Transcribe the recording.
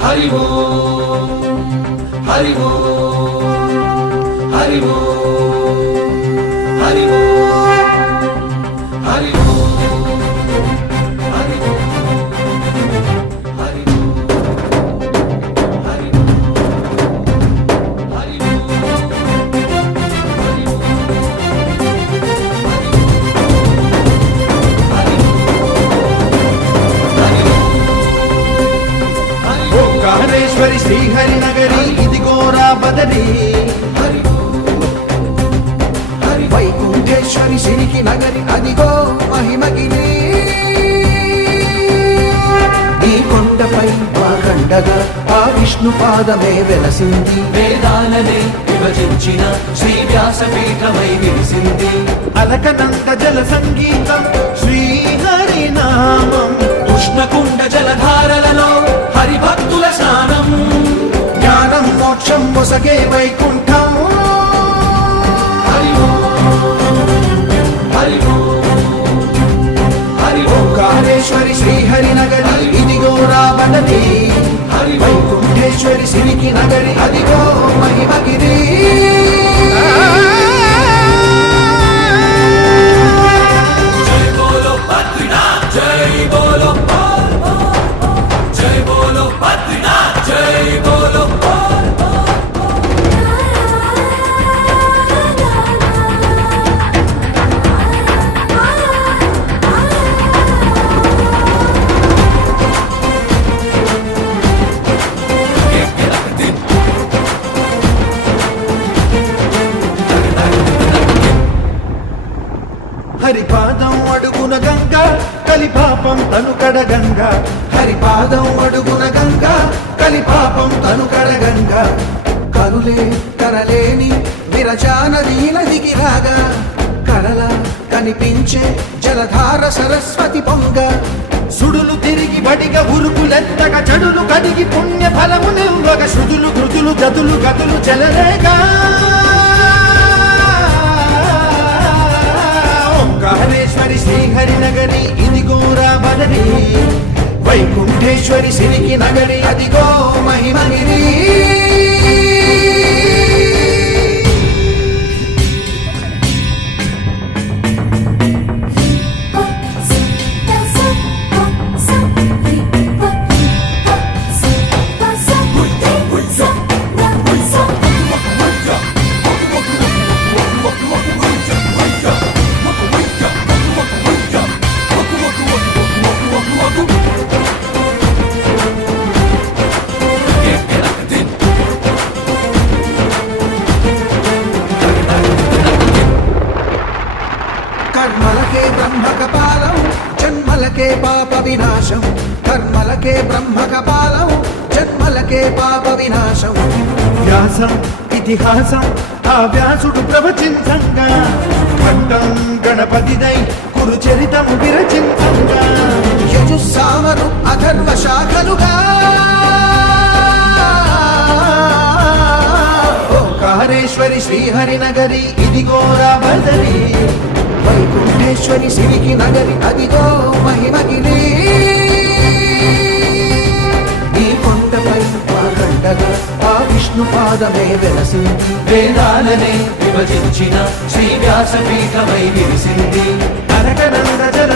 హరి ఓం హరి ఓం హరి ఓం హరి ఓం హరి ఓం హరి ఓం హరి ఓం హరి ఓం హరి ఓంకారేశ్వరి శ్రీహరి నగరి ఇదిగోరా బదరి వైకుంఠేశ్వరి సిరికి నగరి అదిగో మహిమగిరి ఈ కొండపై వాగండగా ఆ విష్ణు పాదమే వెలసింది వేదాలనే విభజించిన శ్రీ వ్యాసపీఠమై విరిసింది అలకనంద జల సంగీతం శ్రీహరి నామం ఉష్ణకుండ జలధారలలో హరిభక్తుల స్నానం జ్ఞానం మోక్షం మొసగే వైకుంఠం హరి ఓం హరి ఓం హరి ఓం ఓంకారేశ్వరి శ్రీహరి నగరి ఇదిగో రాబడది హరి ఓం వైకుంఠేశ్వరి సిరికి నగరి అదిగో మహిమగిరి జై బోలో బద్రీనాథ్ జై బోలో జై బోలో బద్రీనాథ్ జై బోలో హరిపాదం అడుగున గంగా కలిపాపం తను కడగంగా హరిపాదం అడుగున గంగా కలిపాపం తను కడగంగా కరులే కరలేని విరచానది నదికి రాగా కరల కనిపించే జలధార సరస్వతి పొంగ సుడులు తిరిగి బడిగ ఉరుకులెత్తగా చెడులు కడిగి పుణ్య ఫలము నివ్వగ శృతులు కృతులు జతులు గతులు చెలరేగా ఓంకారేశ్వరి శ్రీహరి నగరి ఇదిగో రాబడది వైకుంఠేశ్వరి సిరికి నగరి అదిగో మహిమగిరి కర్మలకే బ్రహ్మ కపాలం జన్మలకే పాప వినాశం కర్మలకే బ్రహ్మ కపాలం జన్మలకే పాప వినాశం వ్యాసం ఇతిహాసం ఆ వ్యాసుడు ప్రవచించంగా పట్టం గణపతిదై కురు చరితము విరచించంగా యజుస్సామరు అథర్వ శాఖలుగా ఓంకారేశ్వరి శ్రీహరి నగరి ఇదిగో రాబడది వైకుంఠేశ్వరి సిరికి నగరి అదిగో మహిమగిరి ఈ కొండపై వాగండగా ఆ విష్ణు పాదమే వెలసింది వేదాలనే విభజించిన శ్రీ వ్యాసపీఠమై విరిసింది అరకనంద జల